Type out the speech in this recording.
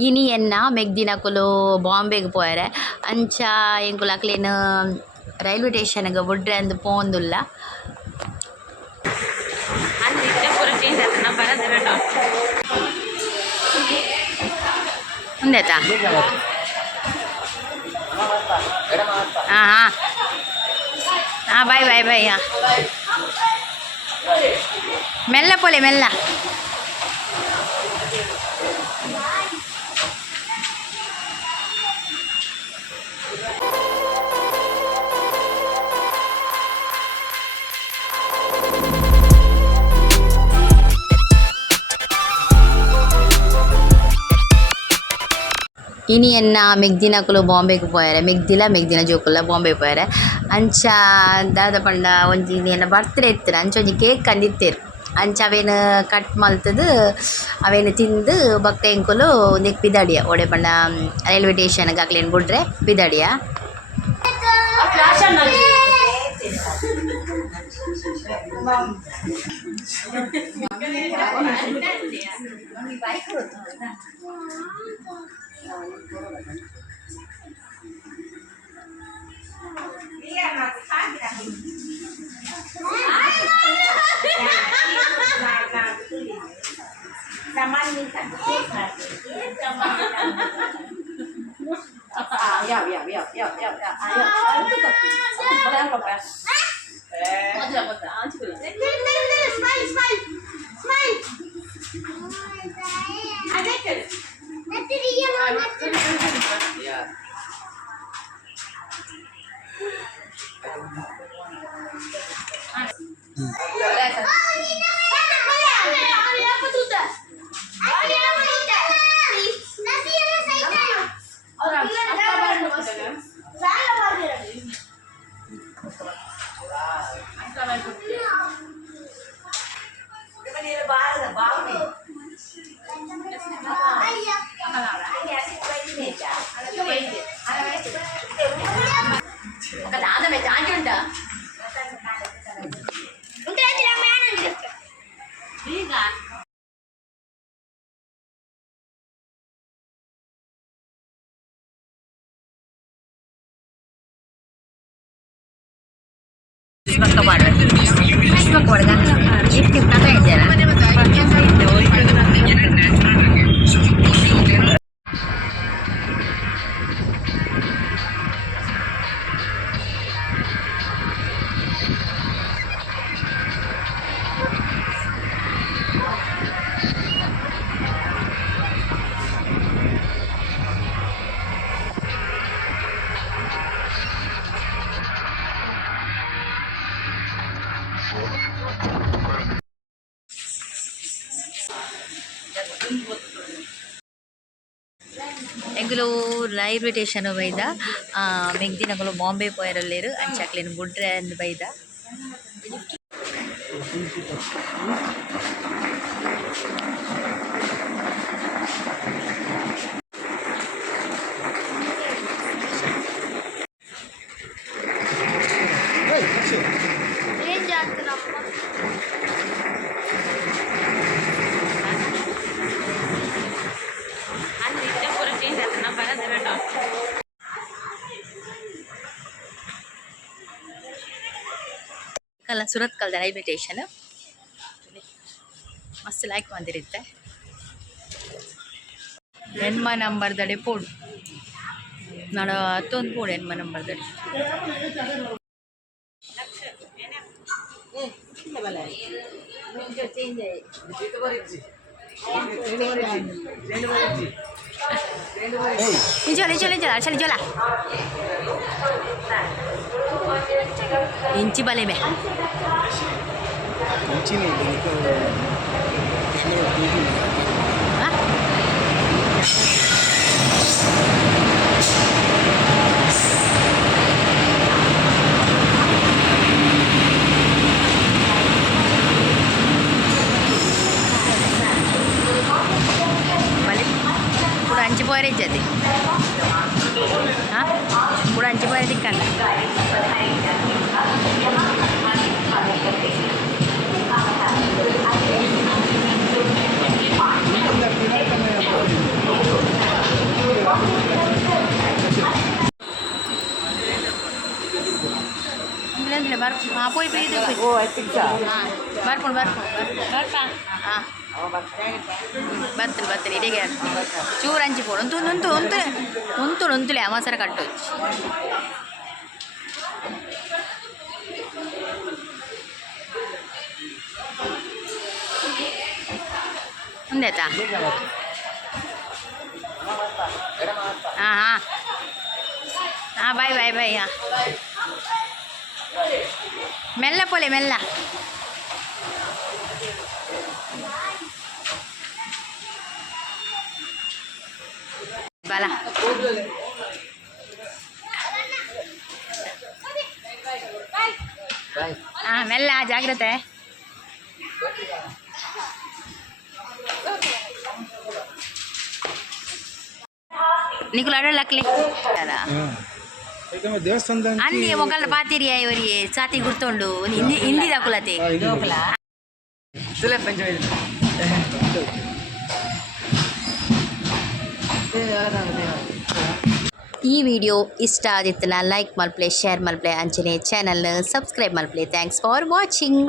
ಇನಿ ಎನ್ನ ಮೆಗ್ದಿನಕುಲು ಬಾಂಬೆಗ್ ಪೋಯರೆ ಅಂಚ ಎಂಕುಲು ಅಕ್ಲೆನ್ ರೈಲ್ವೆ ಸ್ಟೇಷನ್ಗ್ ಬುಡ್ರೆ ಅಂದ್ ಪೋಂದುಲ್ಲ ಉಂದೆತಾ ಹಾಂ ಹಾಂ ಹಾಂ ಬಾಯ್ ಬಾಯ್ ಬಾಯ್ ಹಾಂ ಮೆಲ್ಲ ಪೋಲೆ ಮೆಲ್ಲ ಇನಿ ಎನ್ನ ಮೆಗ್ದಿನಕುಲು ಬಾಂಬೆಗ್ ಪೋಯರೆ ಮೆಗ್ದಿನ ಜೋಕುಲ್ಲ ಬಾಂಬೆ ಪೋಯರೆ ಅಂಚ ದಾದ ಪಂಡ ಒಂಜಿ ಇನಿ ಎನ್ನ ಬರ್ತ್ಡೇ ಇತ್ತರ ಅಂಚ ಒಂಜಿ ಕೇಕ್ ಕಂದಿತ್ತೆರ್ ಅಂಚ ಅವೇನು ಕಟ್ ಮಲ್ತದು ಅವೇನು ತಿಂದು ಬಕ್ಕ ಎಂಕುಲು ಒಂದೆಕ್ ಪಿದಡಿಯ ಒಡೆ ಪಂಡ ರೈಲ್ವೆ ಸ್ಟೇಷನ್ಗೆ ಅಕ್ಲೇನು ಬುಡ್ರೆ ಪಿದಡಿಯ ಎಂಕುಲು ರೈಲ್ವೆ ಸ್ಟೇಷನ್ ಬೈದ ಮೆಗ್ದಿನಕುಲು ಬಾಂಬೆ ಪೋಯರಲ್ಲೇರು ಅಂಚ ಅಕ್ಲೆನ್ ಬುಡ್ರೆ ಅಂದ್ ಬೈದ ಕಲ್ಲ ಸುರತ್ ಕಲ್ದ ರೈಲ್ವೆ ಸ್ಟೇಷನ್ ಮಸ್ತ್ ಲೈಕ್ ಬಂದಿರುತ್ತೆ ಎನ್ಮ ನಂಬರ್ ದಡೆ ಪೋಡು ನಾಡು ಹತ್ತೊಂದು ಪೋಡು ಎನ್ಮ ನಂಬರ್ ದಡೆ ನಿಜ इंची बले में इंची नहीं पूरा अंची पोरे जाते हाँ पूरा अंची पोरे दिक्कत ಪೋಯ್ ಪೋಯ್ ಇದು ಓ ಐತಿಕ್ಸ ಬರ್ಕೊಂಡು ಬರ್ಪಾ ಹಾಂ ಬರ್ತಲಿ ಇಡಿಗೆ ಚೂರು ಹಂಚಿ ಪೋಡು ಒಂತುಲೆ ಅವಸರ ಕಟ್ಟು ఉందేతా బాయ్ బాయ్ బాయ్ మెల్ల పోలే మెల్ల బాలా మెల్ల జాగ్రత్త నీకు లడ్డు లక్లే ದೇವಸ್ಥಾನದ ಅన్ని ಮೊಗಲ್ ಪಾತಿರಿಯ ಇವರಿಗೆ ಸಾತಿ ಗುರ್ತೊಂಡು ಹಿಂದಿ ದಾಕುಲತೆ ಈ ವಿಡಿಯೋ ಇಷ್ಟ ಆದಿತ್ತನ ಲೈಕ್ ಮಲ್ಪ್ಲೆ ಶೇರ್ ಮಲ್ಪ್ಲೆ ಅಂಚನೆ ಚಾನಲ್ನ ಸಬ್ಸ್ಕ್ರೈಬ್ ಮಲ್ಪ್ಲೆ ಥ್ಯಾಂಕ್ಸ್ ಫಾರ್ ವಾಚಿಂಗ್